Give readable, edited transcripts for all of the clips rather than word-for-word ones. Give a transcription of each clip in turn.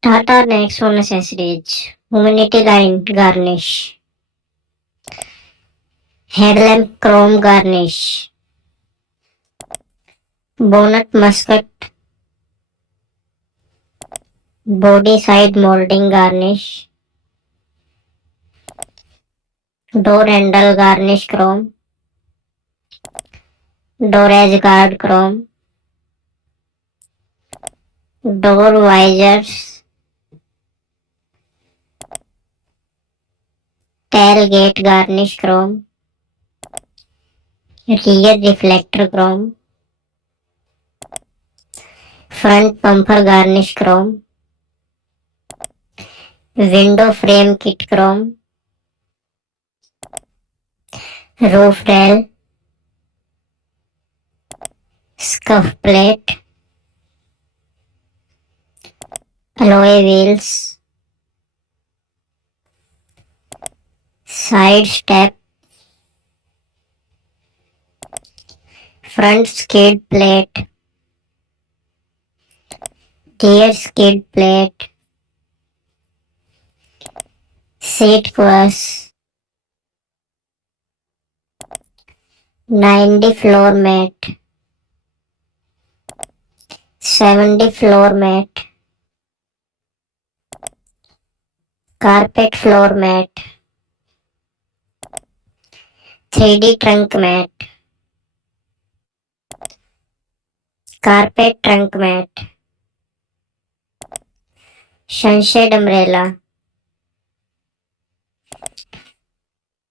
Tata Nexon accessories, humanity line garnish, headlamp chrome garnish, bonnet muscat, body side molding garnish, door handle garnish chrome, door edge guard chrome, door visors, tailgate garnish chrome, rear reflector chrome, front bumper garnish chrome, window frame kit chrome, roof rail, scuff plate, alloy wheels, side step, front skid plate, rear skid plate, seat covers, 90 floor mat, 70 floor mat, carpet floor mat, 3D trunk mat, carpet trunk mat, sunshade umbrella,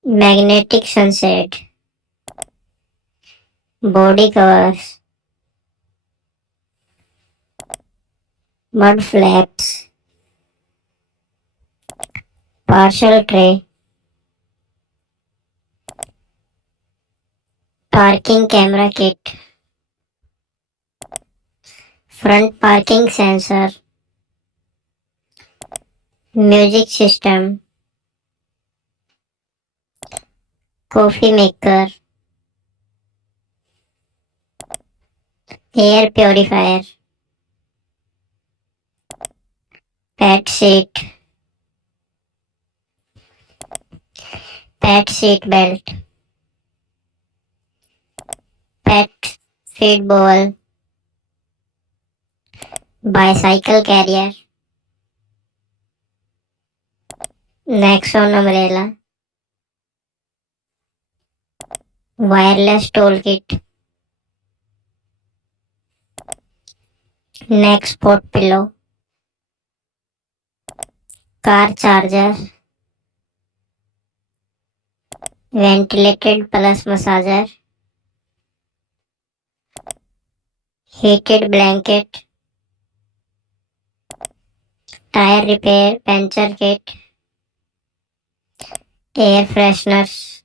magnetic sunset, body covers, mud flaps, parcel tray, parking camera kit, front parking sensor, music system, coffee maker, air purifier, pet seat, pet seat belt, pet feed bowl, bicycle carrier, Nexon umbrella, wireless toolkit, neck spot pillow, car charger, ventilated plus massager, heated blanket, tire repair puncture kit, air fresheners.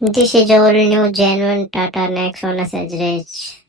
This is all new genuine Tata Nexon accessories.